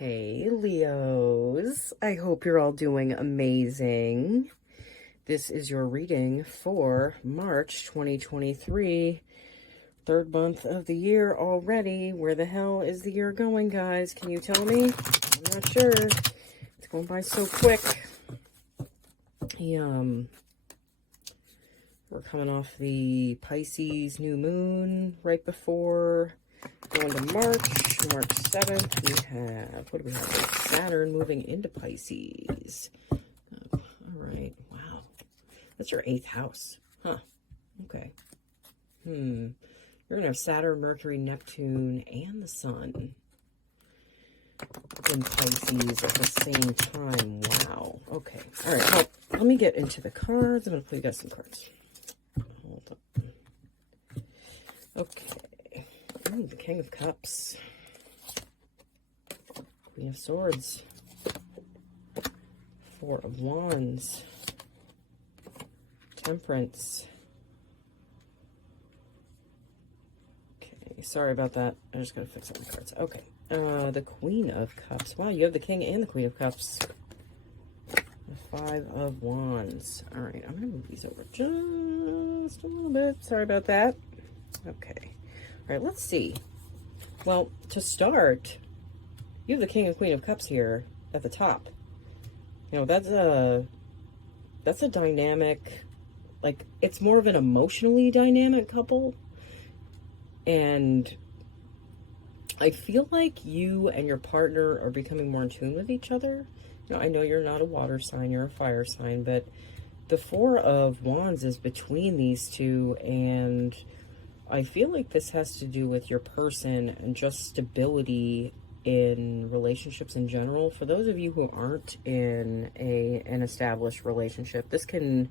Hey, Leos. I hope you're all doing amazing. This is your reading for March 2023, third month of the year already. Where the hell is the year going, guys? Can you tell me? I'm not sure. It's going by so quick. We're coming off the Pisces new moon right before going to March 7th. We have, what do we have? Saturn moving into Pisces. Oh, all right. Wow. That's your 8th house. Huh. Okay. You're going to have Saturn, Mercury, Neptune, and the Sun in Pisces at the same time. Wow. Okay. All right. Well, let me get into the cards. I'm going to play you guys some cards. Hold up. Okay. Ooh, the King of Cups. Queen of Swords. Four of Wands. Temperance. Okay, sorry about that. I just gotta fix up the cards. Okay. The Queen of Cups. Wow, you have the King and the Queen of Cups. The Five of Wands. Alright, I'm gonna move these over just a little bit. Sorry about that. Okay. Alright, let's see. Well, to start, you have the King and Queen of Cups here at the top. You know, that's a dynamic, like, it's more of an emotionally dynamic couple. And I feel like you and your partner are becoming more in tune with each other. You know, I know you're not a water sign, you're a fire sign, but the Four of Wands is between these two, and I feel like this has to do with your person and just stability in relationships in general. For those of you who aren't in an established relationship, this can,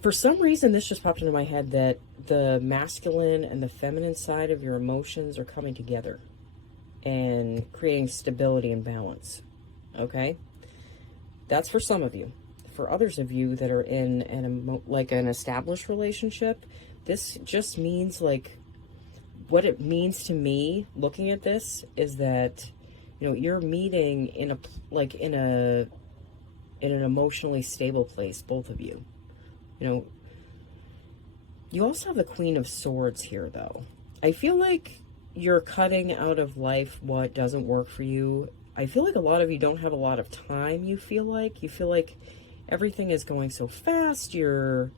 for some reason, this just popped into my head that the masculine and the feminine side of your emotions are coming together and creating stability and balance. Okay? That's for some of you. For others of you that are in an established relationship, this just means, like, what it means to me looking at this is that, you know, you're meeting in an emotionally stable place, both of you. You know, you also have the Queen of Swords here, though. I feel like you're cutting out of life what doesn't work for you. I feel like a lot of you don't have a lot of time. You feel like everything is going so fast. You're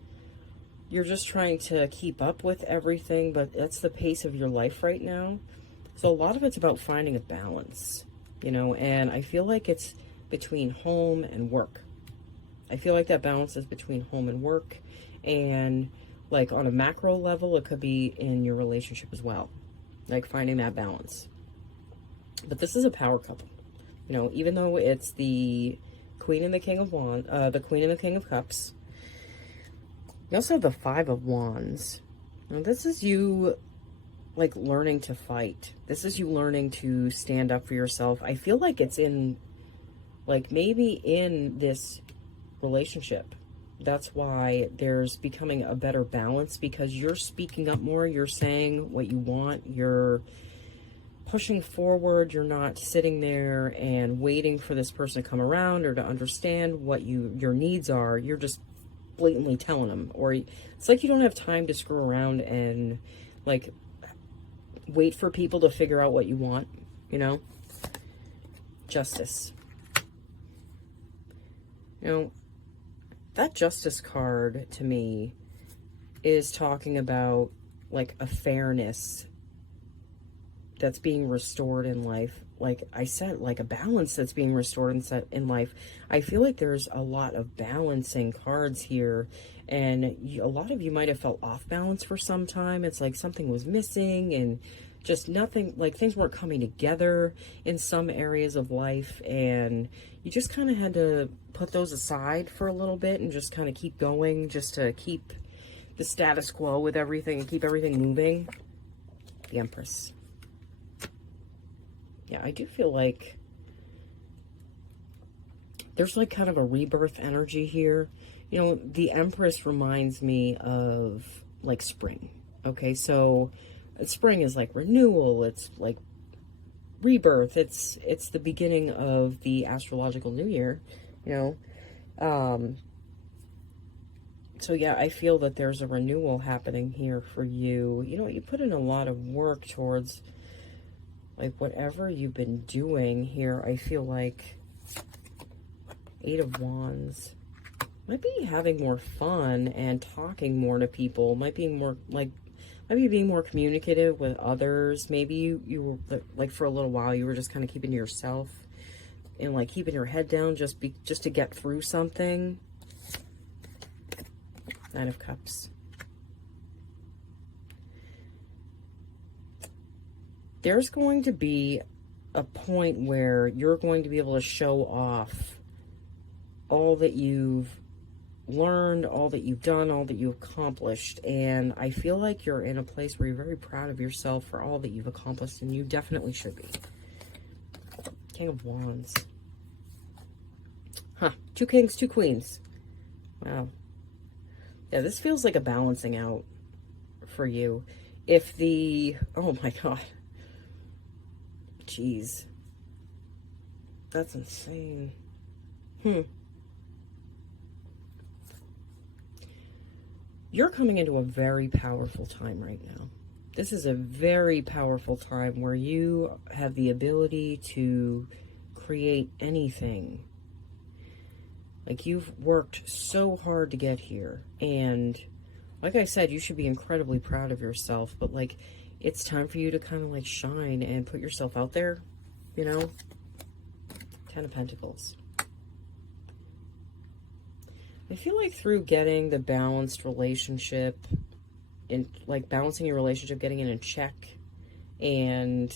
just trying to keep up with everything, but that's the pace of your life right now. So a lot of it's about finding a balance, you know, and I feel like it's between home and work. I feel like that balance is between home and work, and like on a macro level, it could be in your relationship as well, like finding that balance. But this is a power couple, you know, even though it's the Queen and the King of Wands, the Queen and the King of Cups. You also have the Five of Wands. Now, this is you, like, learning to fight. This is you learning to stand up for yourself. I feel like it's in, like, maybe in this relationship. That's why there's becoming a better balance, because you're speaking up more. You're saying what you want. You're pushing forward. You're not sitting there and waiting for this person to come around or to understand what your needs are. You're just blatantly telling them. Or it's like you don't have time to screw around and, like, wait for people to figure out what you want, you know? Justice. You know, that Justice card to me is talking about, like, a fairness that's being restored in life. Like I said, like a balance that's being restored in life. I feel like there's a lot of balancing cards here, and a lot of you might have felt off balance for some time. It's like something was missing and just nothing, like things weren't coming together in some areas of life, and you just kind of had to put those aside for a little bit and just kind of keep going, just to keep the status quo with everything and keep everything moving. The Empress. Yeah, I do feel like there's like kind of a rebirth energy here. You know, the Empress reminds me of like spring. Okay, so spring is like renewal. It's like rebirth. It's the beginning of the astrological new year, you know. So yeah, I feel that there's a renewal happening here for you. You know, you put in a lot of work towards, like, whatever you've been doing here. I feel like Eight of Wands might be having more fun and talking more to people. Might be more, like, maybe being more communicative with others. Maybe you were, like, for a little while, you were just kind of keeping to yourself and, like, keeping your head down just to get through something. Nine of Cups. There's going to be a point where you're going to be able to show off all that you've learned, all that you've done, all that you've accomplished. And I feel like you're in a place where you're very proud of yourself for all that you've accomplished, and you definitely should be. King of Wands. Huh. 2 kings, 2 queens. Wow. Yeah, this feels like a balancing out for you. If the... Oh my god. Jeez. That's insane. You're coming into a very powerful time right now. This is a very powerful time where you have the ability to create anything. Like, you've worked so hard to get here. And like I said, you should be incredibly proud of yourself. But, like, it's time for you to kind of, like, shine and put yourself out there, you know? 10 of Pentacles. I feel like through getting the balanced relationship, and, like, balancing your relationship, getting it in check, and,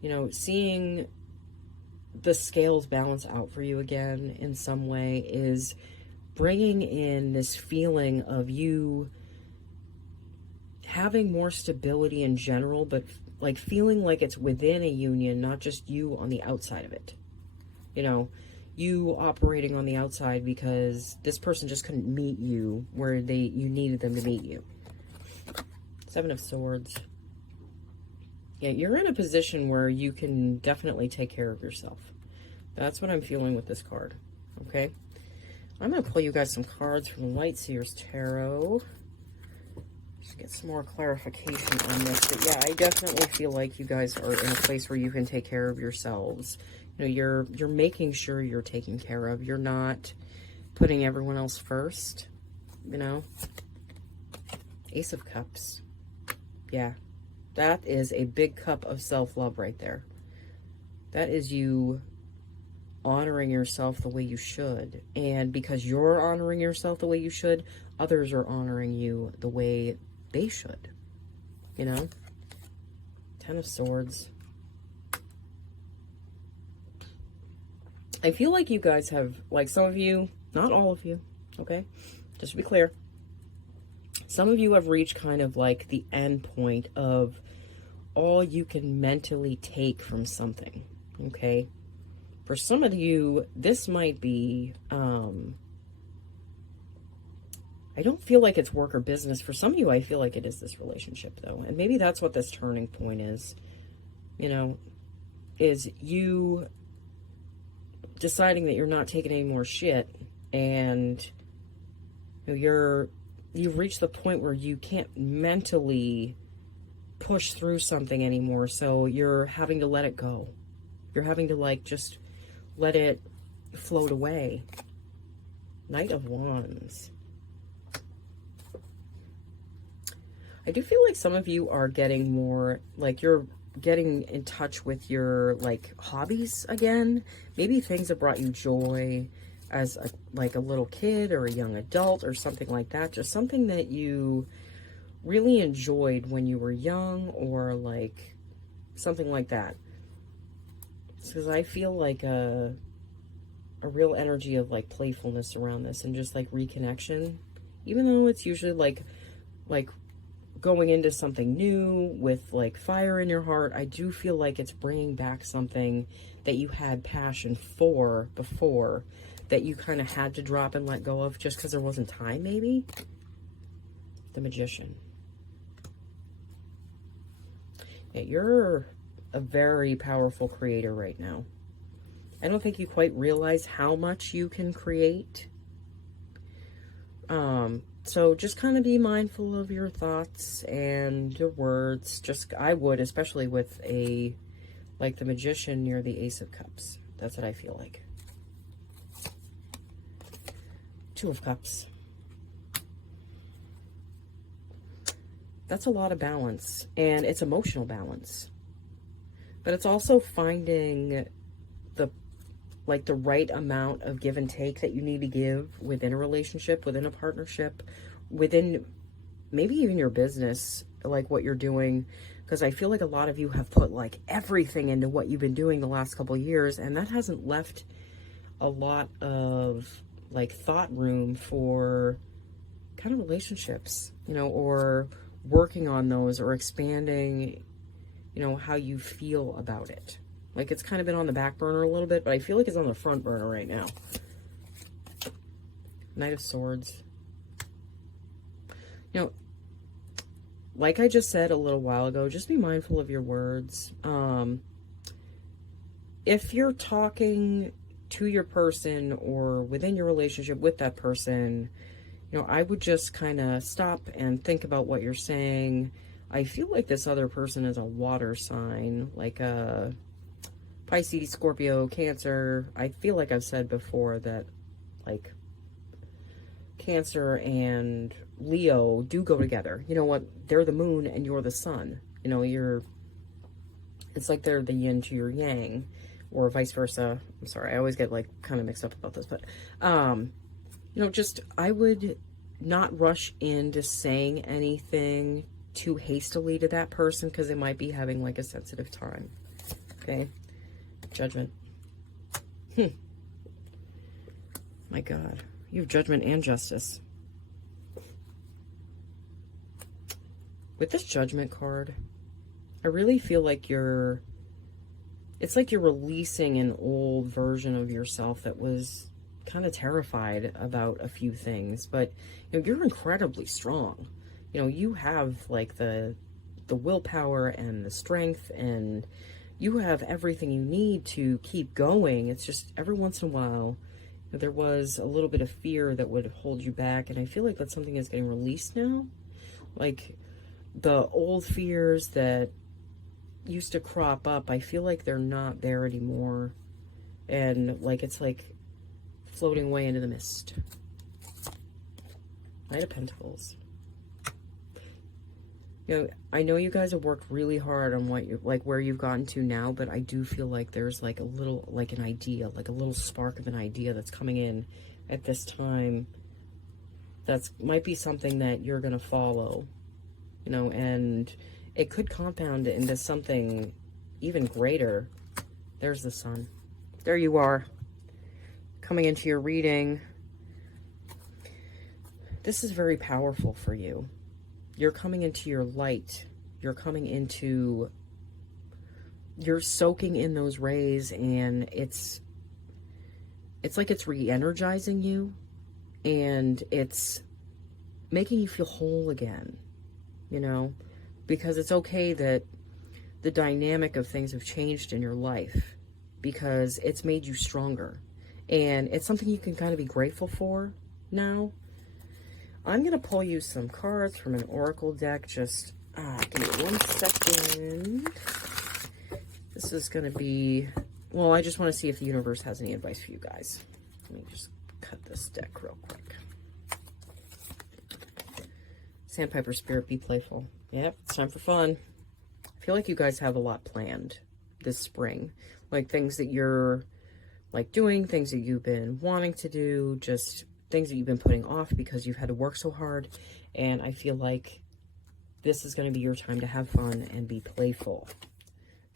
you know, seeing the scales balance out for you again in some way is bringing in this feeling of you having more stability in general, but, like, feeling like it's within a union, not just you on the outside of it. You know, you operating on the outside because this person just couldn't meet you where you needed them to meet you. 7 of Swords. Yeah, you're in a position where you can definitely take care of yourself. That's what I'm feeling with this card, okay? I'm going to pull you guys some cards from Light Seers Tarot. Just get some more clarification on this. But yeah, I definitely feel like you guys are in a place where you can take care of yourselves. You know, you're making sure you're taken care of. You're not putting everyone else first, you know? Ace of Cups. Yeah. That is a big cup of self-love right there. That is you honoring yourself the way you should. And because you're honoring yourself the way you should, others are honoring you the way they should. You know? 10 of Swords. I feel like you guys have, like, some of you, not all of you, okay? Just to be clear. Some of you have reached kind of like the end point of all you can mentally take from something, okay? For some of you, this might be, I don't feel like it's work or business. For some of you, I feel like it is this relationship, though. And maybe that's what this turning point is, you know, is you deciding that you're not taking any more shit, and you know, you've reached the point where you can't mentally push through something anymore, so you're having to let it go. You're having to, like, just let it float away. Knight of Wands. I do feel like some of you are getting more, like, you're getting in touch with your, like, hobbies again. Maybe things that brought you joy as a little kid or a young adult or something like that. Just something that you really enjoyed when you were young, or like something like that. Because I feel like a real energy of, like, playfulness around this and just, like, reconnection. Even though it's usually like going into something new with, like, fire in your heart, I do feel like it's bringing back something that you had passion for before, that you kind of had to drop and let go of just because there wasn't time, maybe. The Magician. Yeah, you're a very powerful creator right now. I don't think you quite realize how much you can create. So just kind of be mindful of your thoughts and your words. Just, I would, especially with like the Magician near the Ace of Cups. That's what I feel like. Two of Cups. That's a lot of balance, and it's emotional balance. But it's also finding the right amount of give and take that you need to give within a relationship, within a partnership, within maybe even your business, like what you're doing. Because I feel like a lot of you have put like everything into what you've been doing the last couple of years, and that hasn't left a lot of like thought room for kind of relationships, you know, or working on those, or expanding, you know, how you feel about it. Like, it's kind of been on the back burner a little bit, but I feel like it's on the front burner right now. Knight of Swords. You know, like I just said a little while ago, just be mindful of your words. If you're talking to your person or within your relationship with that person, you know, I would just kind of stop and think about what you're saying. I feel like this other person is a water sign, like a Pisces, Scorpio, Cancer. I feel like I've said before that, like, Cancer and Leo do go together. You know what? They're the moon and you're the sun. You know, it's like they're the yin to your yang, or vice versa. I'm sorry, I always get, like, kind of mixed up about this, but, you know, just, I would not rush into saying anything too hastily to that person, because they might be having, like, a sensitive time. Okay? Judgment. My God. You have Judgment and Justice. With this Judgment card, I really feel like it's like you're releasing an old version of yourself that was kind of terrified about a few things, but you know, you're incredibly strong. You know, you have like the willpower and the strength, and you have everything you need to keep going. It's just every once in a while there was a little bit of fear that would hold you back, and I feel like that's something that's getting released now. Like the old fears that used to crop up, I feel like they're not there anymore, and like it's like floating away into the mist. Knight of Pentacles. You know, I know you guys have worked really hard on what you're, like, where you've gotten to now, but I do feel like there's like a little, like an idea, like a little spark of an idea that's coming in at this time. That's might be something that you're going to follow, you know, and it could compound into something even greater. There's the Sun. There you are, coming into your reading. This is very powerful for you. You're coming into your light. You're coming into, you're soaking in those rays, and it's like it's re-energizing you, and it's making you feel whole again, you know, because it's okay that the dynamic of things have changed in your life, because it's made you stronger, and it's something you can kind of be grateful for now. I'm going to pull you some cards from an oracle deck. Just give me 1 second. This is going to be, well, I just want to see if the universe has any advice for you guys. Let me just cut this deck real quick. Sandpiper Spirit, be playful. Yep, it's time for fun. I feel like you guys have a lot planned this spring. Like things that you're like doing, things that you've been wanting to do, just things that you've been putting off because you've had to work so hard. And I feel like this is going to be your time to have fun and be playful.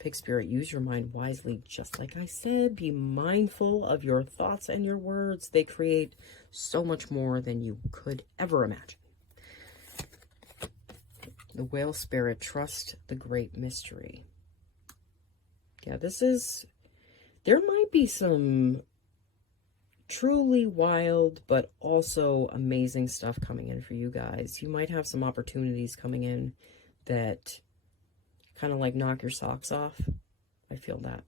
Pig Spirit, use your mind wisely. Just like I said, be mindful of your thoughts and your words. They create so much more than you could ever imagine. The Whale Spirit, trust the great mystery. Yeah, this is, there might be some truly wild, but also amazing stuff coming in for you guys. You might have some opportunities coming in that kind of like knock your socks off. I feel that.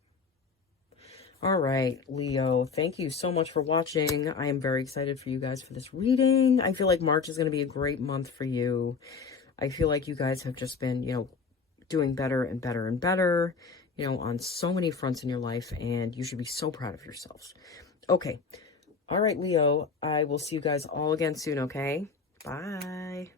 All right, Leo, thank you so much for watching. I am very excited for you guys for this reading. I feel like March is going to be a great month for you. I feel like you guys have just been, doing better and better and better, on so many fronts in your life, and you should be so proud of yourselves. Okay. All right, Leo, I will see you guys all again soon, okay? Bye.